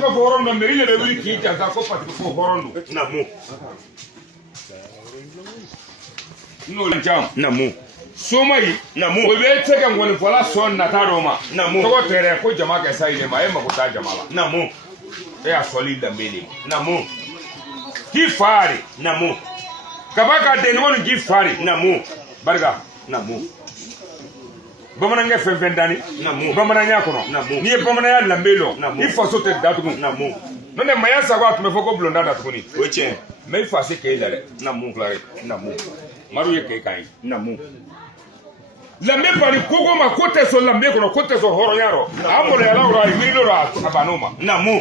ko horon do meri le wili ki ta ko pati ko horon do na mu no lan jam na mu somai na mu o be tege ngoni fola son na ta do ma na mu ko tere ko jama ka sai ne ma e ma ko ta jama la na mu e a soli da meli na mu ki fari na mu kabaka de no ki fari na mu barga na mu bamanange fen dani na mu bamananya kono na mu ni bamananya lambelo na mu ni faso te datu na mu no ne maya sagwa tu me foko blonda datu ni oche me fase ke lare na mu clare na mu maru ye ke kai na mu lambe bani kogo ma kote so lambe kono kote so horo yaro amore ya laura mi do ra abanoma na mu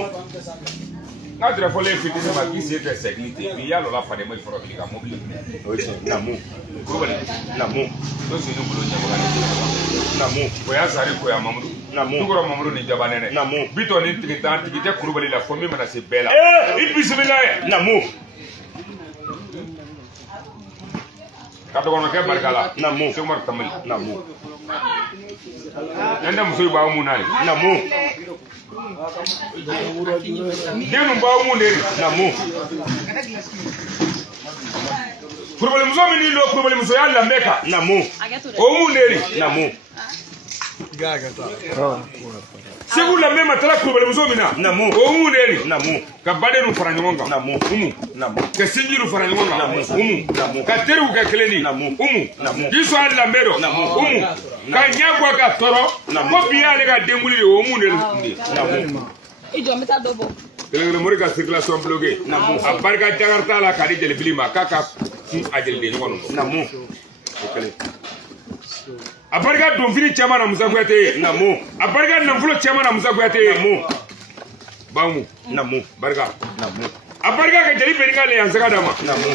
na dire fo le fiti ne ma ki se te sécurité bi ya lo la fa de mo foro bi ka mobile oche na mu kurubali na mu do se ni bulo nya mo ga na mu ko ya sare ko ya mamudu na mu dugoro mamudu ni jabanene na mu bito ni tigita tigite kurubali la fo mi mana se bela bismillah na mu kato kono ke barkala na mu se mar tamil na mu nanda musoy ba mu nani na mu denu ba mu nderi na mu kurubali muso mi ni lo kurubali muso ya lambeka na mu o mu nderi na mu segu lambe matala kurubali muso mi na mu o mu nderi na mu ka badenu fara nyonga na mu na mu ka sinjiru fara nyonga na mu na mu ka teru ka keleni na mu na mu kiso al lambero na mu ka nyagwa ka toro ko biya le ka denguli o mu nderi na mu ijo meta dobo kelengere mori ka circulation bloqué na mu a barka jagarta la ka di jeli bilima kaka ajeli de ngono na mu okale a barka don fini chama na Musa Kuyate na mu a barka namfulo chama na Musa Kuyate na mu bamu na mu barka na mu a barka ka jeli beringa le yansaka dama na mu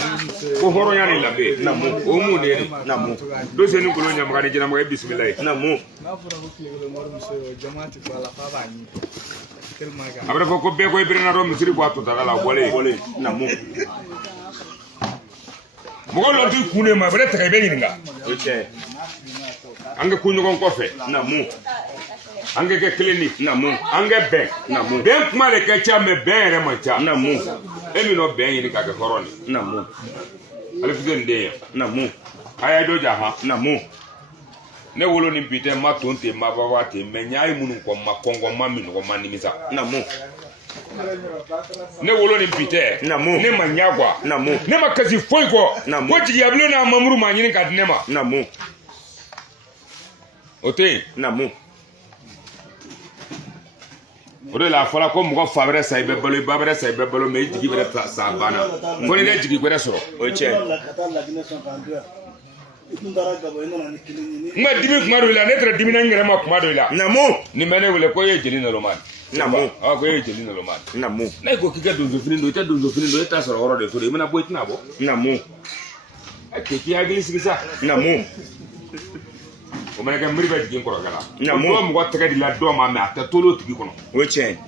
ko horo yani lambe na mu o mu ne na mu do se ni kolo nyam ga ni jina ma bismillah na mu abra ko be ko ibirina do misiri ko atuta la bole na mu mo lo tu kune ma bre taka be nginga oche anga kunyo kon kofe na mu anga ke clinic na mu anga be na mu ben kuma le ke cha me ben re ma cha na mu emi no ben yin ka ke koroni na mu ale fizen de na mu aya do ja ha na mu ne wolo ni bite ma tonte ma ba wa te me nyai munu ko ma kongo ma mi no ma nimisa na mu ne wolo ni bite na mu ne ma nyagwa na mu ne ma kasi foi ko na mu ko ti yablo na mamuru ma yin ka ne ma na mu ote na mu ore la fala ko mo fa bere sai be balo ba bere sai be balo me jigi bere sa bana ko ni ne jigi bere soro oche ma dimi kuma do la ne tra dimi na ngere ma kuma do la na mu ni mene wele ko ye jeli na roman na mu ko ye jeli na roman na mu na ko kike do zofini do ta do zofini do ta soro horo de so de mena boy tina bo na mu ake ki agli sigisa na mu o mena ka mri ba jigi ko gala na mu mo ko tega di la do ma me ata tolo tigi kono oche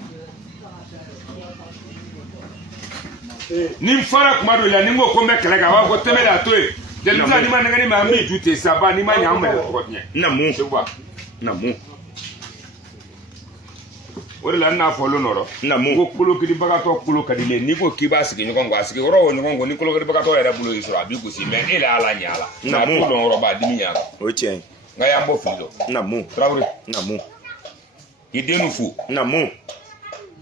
ni fara kuma do la ni ngo ko me kala ga wa ko temela to e jelisa ni ma ngani ma mi jute saba ni ma nya ma de ko nye na mu sewa na mu ore la na folo noro na mu ko kulo kidi baga to kulo kadi le ni ko kiba sigi nyoko ngwa sigi oro nyoko ngo ni kulo kidi baga to era bulo isro abi ko si me ila ala nyala na mu don oro ba dimi nyala oche nga ya mbo filo na mu trabre na mu idenu fu na mu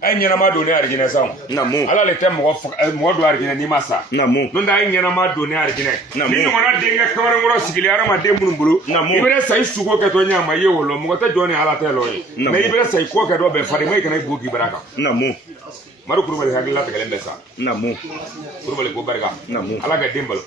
ay nyana ma do ne arjine sam na mu ala le tem mo do arjine ni masa na mu non da ay nyana ma do ne arjine na ni mu ngona de nga kawara ngoro sigili ara ma de mun bulu na mu ibere sai suko ke to nyama ye wolo mo ta joni ala te lo yi na me mu ibere sai ko ke do be fari mai kana bugi baraka na mu maru kurubali hagilla ta galembe sa na mu kurubali ko baraka na mu ala ga dembal